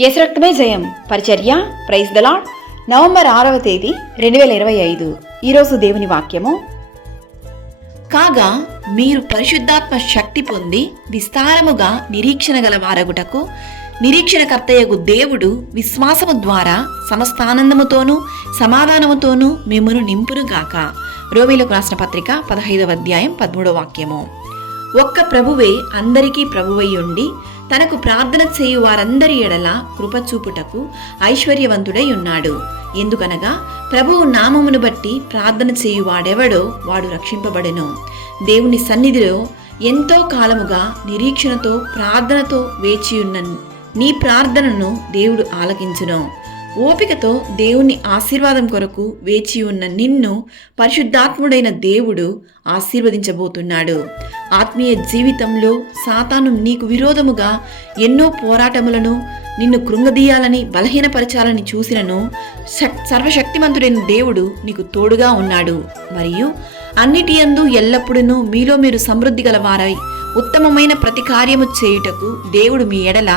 యేసు రక్తమే జయం పరిచర్య ప్రైజ్ ద లార్డ్. నవంబర్ 6వ తేదీ 2025. ఈరోజు దేవుని వాక్యము. కాగా మీరు పరిశుద్ధాత్మ శక్తి పొంది విస్తారముగా నిరీక్షణ గల వారగుటకు నిరీక్షణకర్తయగు దేవుడు విశ్వాసము ద్వారా సమస్తానందముతోనూ సమాధానముతోనూ మిమ్మును నింపునుగాక. రోమీయులకు రాసిన పత్రిక 15వ అధ్యాయం 13వ వాక్యము. ఒక్క ప్రభువే అందరికీ ప్రభువై ఉండి తనకు ప్రార్థన చేయు వారందరి ఎడల కృపచూపుటకు ఐశ్వర్యవంతుడై ఉన్నాడు. ఎందుకనగా ప్రభువు నామమును బట్టి ప్రార్థన చేయువాడెవడో వాడు రక్షింపబడెను. దేవుని సన్నిధిలో ఎంతో కాలముగా నిరీక్షణతో ప్రార్థనతో వేచియున్న నీ ప్రార్థనను దేవుడు ఆలకించును. ఓపికతో దేవుని ఆశీర్వాదం కొరకు వేచి ఉన్న నిన్ను పరిశుద్ధాత్ముడైన దేవుడు ఆశీర్వదించబోతున్నాడు. ఆత్మీయ జీవితంలో సాతాను నీకు విరోధముగా ఎన్నో పోరాటములను నిన్ను కృంగదీయాలని బలహీనపరచాలని చూసినను సర్వశక్తిమంతుడైన దేవుడు నీకు తోడుగా ఉన్నాడు. మరియు అన్నిటి యందు ఎల్లప్పుడూ మీలో మీరు సమృద్ధి గలవారై ఉత్తమమైన ప్రతి కార్యము చేయుటకు దేవుడు మీ ఎడల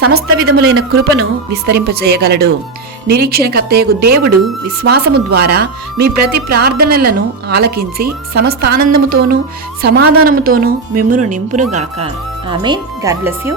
సమస్త విధములైన కృపను విస్తరింపచేయగలడు. నిరీక్షణకర్తయగు దేవుడు విశ్వాసము ద్వారా మీ ప్రతి ప్రార్థనలను ఆలకించి సమస్త ఆనందముతోనూ సమాధానముతోనూ మిమ్మును నింపునుగాక. ఆమేన్. God bless you.